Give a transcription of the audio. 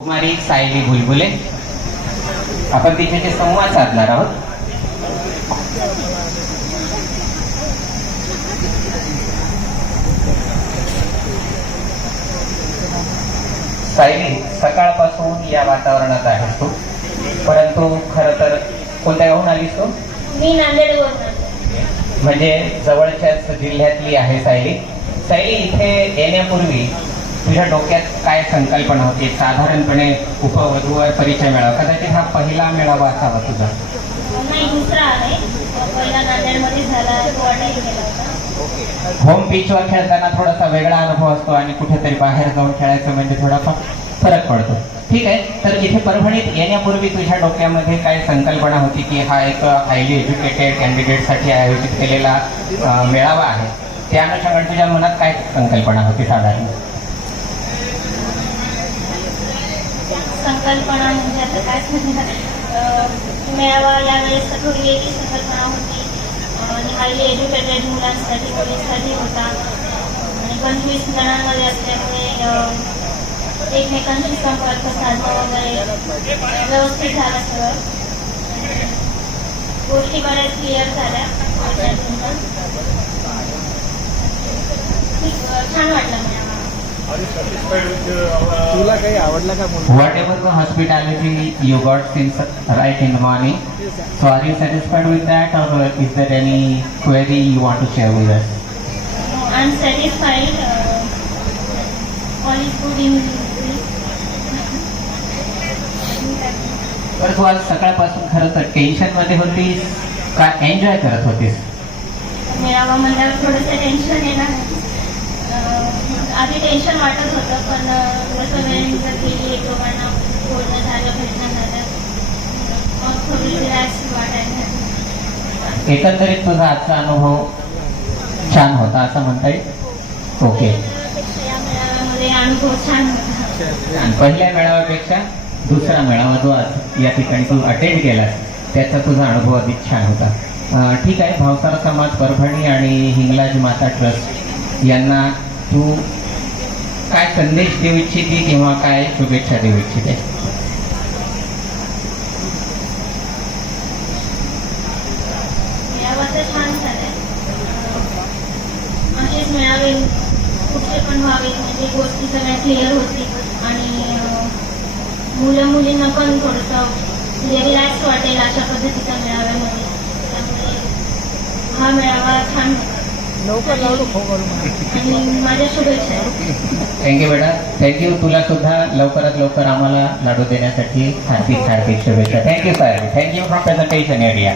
कुमारी सायली बुलबुले आपण तिच्याशी संवाद साधणार आहोत. सायली, सकाळपासून या वातावरणात आहेस तू, परंतु खरं तर कोणत्या गावून आलीस तू? मी नांदेडवरून. म्हणजे जवळच्याच जिल्ह्यातली आहे सायली. सायली, इथे येण्यापूर्वी तुझ्या डोक्यात काय संकल्पना होती? साधारणपणे उपवधूवर परिचय मेळावा, कदाचित हा पहिला मेळावा असावा तुझा. नाही, दुसरा आहे. पहिला नांदेडमध्ये झाला, तो अटेंड केला होता. होम पिचवर खेळताना थोडासा वेगळा अनुभव असतो आणि कुठेतरी बाहेर जाऊन खेळायचं म्हणजे थोडासा फरक पडतो. ठीक आहे, तर इथे परभणीत येण्यापूर्वी तुझ्या डोक्यामध्ये काय संकल्पना होती की हा एक हायली एज्युकेटेड कॅन्डिडेटसाठी आयोजित केलेला मेळावा आहे, त्या अनुषंगाने तुझ्या मनात काय संकल्पना होती साधारण? संकल्पना म्हणजे आता काय सांगणार, मेळावा यावेळेस थोडी वेगळी संकल्पना होती आणि हायली एज्युकेटेड मुलांसाठी मुलींसाठी होता आणि 25 जणांमध्ये असल्यामुळे एकमेकांशी संपर्क साधणं वगैरे व्यवस्थित झालं. सगळं गोष्टी बऱ्याच क्लिअर झाल्या. छान वाटलं मला. तुला काही आवडला का? Whatever the hospitality you got since right in the morning, so are you satisfied with that, or is there any query you want to share with us? I'm satisfied. All is good in this. तर तू आज सकाळपासून खरं तर tension मध्ये होतीस का enjoy करत होतीस? मेळावा म्हणल्यावर थोडंसं टेन्शन येणार. आधी टेन्शन वाटत होतं, पण जसं वेळ गेली, एक दोघांना बोलणं झालं, भेटणं झालं, मग थोडी रिलॅक्स वाटायला. एकंदरीत तुझा आजचा अनुभव छान होता असं म्हणता येईल. ओके, या मेळाव्यामध्ये अनुभव छान होता. आणि पहिल्या मेळाव्यापेक्षा दुसरा मेळावा जो आज या ठिकाणी तू अटेंड केलास त्याचा तुझा अनुभव अधिक छान होता. ठीक आहे, भावसार समाज परभणी आणि हिंगलाज माता ट्रस्ट यांना तू काय संदेश देऊ इच्छिते किंवा काय शुभेच्छा देऊ इच्छिते? मेळावा तर छान झालाय. असेच मेळावे कुठले पण व्हावे, म्हणजे गोष्टी सगळ्या क्लिअर होतील आणि मुलं मुलींना पण थोडंसं म्हणजे रिलॅक्स वाटेल अशा पद्धतीचा मेळाव्यामध्ये. त्यामुळे हा मेळावा छान होता आणि माझ्या शुभेच्छा. थँक्यू बेटा, थँक्यू. तुला सुद्धा लवकरात लवकर आम्हाला लाडू देण्यासाठी हार्दिक हार्दिक शुभेच्छा. Thank you sir, thank you from presentation area.